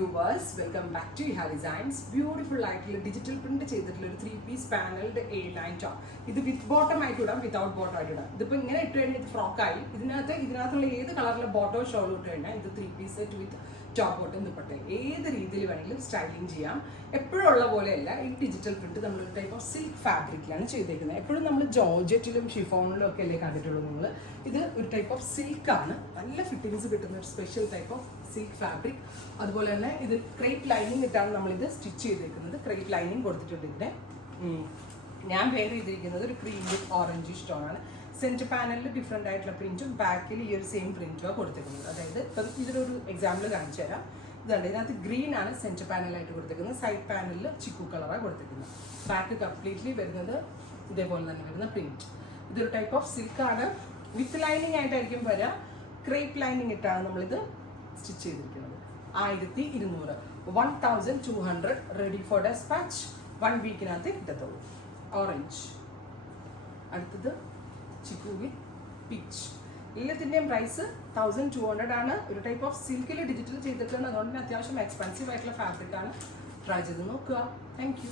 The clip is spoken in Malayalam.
viewers, welcome back to Iha Designs. Beautiful digital print ചെയ്തിട്ടുള്ള ഒരു 3-piece paneled A9 top. ഇത് with bottom ആയിട്ട് ഇടാം, without bottom ആയിട്ട് ഇടാം. ഇതിപ്പോൾ ഇങ്ങനെ ഇട്ട് കഴിഞ്ഞാൽ ഇത് ഫ്രോക്ക് ആയി. ഇതിനകത്തുള്ള ഏത് കളറിലെ ബോട്ടോ ഷോൾ ഇട്ട് കഴിഞ്ഞാൽ ഇത് 3-piece സെറ്റ് വിത്ത് ടോപ്പ് ബോട്ടം ദുപ്പട്ട ഏത് രീതിയിൽ വേണമെങ്കിലും സ്റ്റൈലിംഗ് ചെയ്യാം. എപ്പോഴുള്ള പോലെയല്ല ഈ ഡിജിറ്റൽ പ്രിന്റ് നമ്മളൊരു ടൈപ്പ് ഓഫ് സിൽക്ക് ഫാബ്രിക്കിലാണ് ചെയ്തേക്കുന്നത്. എപ്പോഴും നമ്മൾ ജോർജറ്റിലും ഷിഫോണിലും ഒക്കെ അല്ലേ കണ്ടിട്ടുള്ളൂ നിങ്ങൾ. ഇത് ഒരു ടൈപ്പ് ഓഫ് സിൽക്കാണ്, നല്ല ഫിറ്റിങ്സ് കിട്ടുന്ന ഒരു special type of silk fabric. അതുപോലെ തന്നെ ഇത് ക്രേപ്പ് ലൈനിങ് ഇട്ടാണ് നമ്മളിത് സ്റ്റിച്ച് ചെയ്തേക്കുന്നത്. ക്രേപ്പ് ലൈനിങ് കൊടുത്തിട്ടുണ്ട് ഇതിനെ. ഞാൻ വെയർ ചെയ്തിരിക്കുന്നത് ഒരു ക്രീം വിത്ത് ഓറഞ്ച് സ്റ്റോണാണ്. സെൻറ്റർ പാനലിൽ ഡിഫറെൻ്റ് ആയിട്ടുള്ള പ്രിൻറ്റും ബാക്കിൽ ഈ ഒരു സെയിം പ്രിൻറ്റുമാണ് കൊടുത്തിരിക്കുന്നത്. അതായത് ഇപ്പം ഇതിനൊരു എക്സാമ്പിൾ കാണിച്ചു തരാം. ഇതുണ്ട്, ഇതിനകത്ത് ഗ്രീൻ ആണ് സെൻറ്റർ പാനലായിട്ട് കൊടുത്തിരിക്കുന്നത്. സൈഡ് പാനലിൽ ചിക്കു കളറാണ് കൊടുത്തിരിക്കുന്നത്. ബാക്ക് കംപ്ലീറ്റ്ലി വരുന്നത് ഇതേപോലെ തന്നെ വരുന്ന പ്രിൻറ്റ്. ഇതൊരു ടൈപ്പ് ഓഫ് സിൽക്കാണ്. വിത്ത് ലൈനിങ് ആയിട്ടായിരിക്കും വരിക. ക്രേപ്പ് ലൈനിങ് ഇട്ടാണ് നമ്മളിത് സ്റ്റിച്ച് ചെയ്തിരിക്കുന്നത്. 1200 1200 റെഡി ഫോർ ഡെസ്പാച്ച്. 1 വീക്കിനകത്ത് കിട്ടത്തുള്ളൂ. ഓറഞ്ച്. അടുത്തത് ചിക്കു വിത്ത് പീച്ച്. എല്ലാത്തിൻ്റെയും പ്രൈസ് 1200 ആണ്. ഒരു ടൈപ്പ് ഓഫ് സിൽക്കിൽ ഡിജിറ്റൽ ചെയ്തിട്ടുണ്ട്. അതുകൊണ്ട് തന്നെ അത്യാവശ്യം എക്സ്പെൻസീവ് ആയിട്ടുള്ള ഫാബ്രിക് ആണ്. ട്രൈ ചെയ്ത് നോക്കുക. Thank you.